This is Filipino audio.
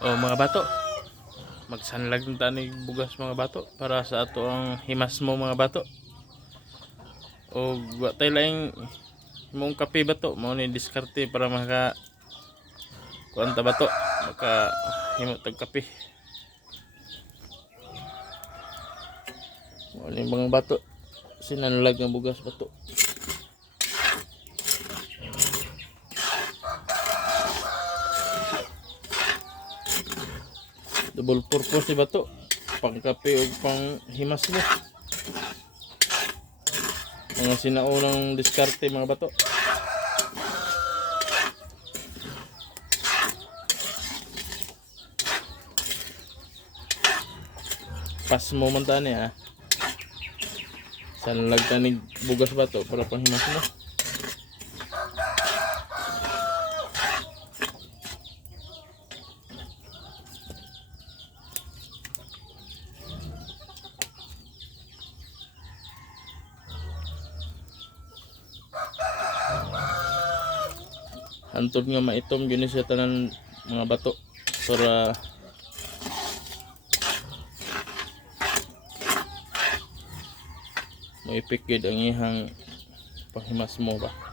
O mga bato, magsanlag ng tani bugas mga bato para sa ato ang himas mo mga bato. O wa tay laing mong kape bato mo ni diskarte para maka kuanta bato maka himo tag kape. Mo ni mga bato sinanlag ng bugas bato. Double purpose si bato, pang kape o pang himas mo. Mga sinaunang diskarte mga bato. Pas mo man tani ha. Sanlag tanig bugas bato para pang himas mo. Hantod nga maitom yun siya tanan mga bato para maipik yun ang ihang panghimas mo ba.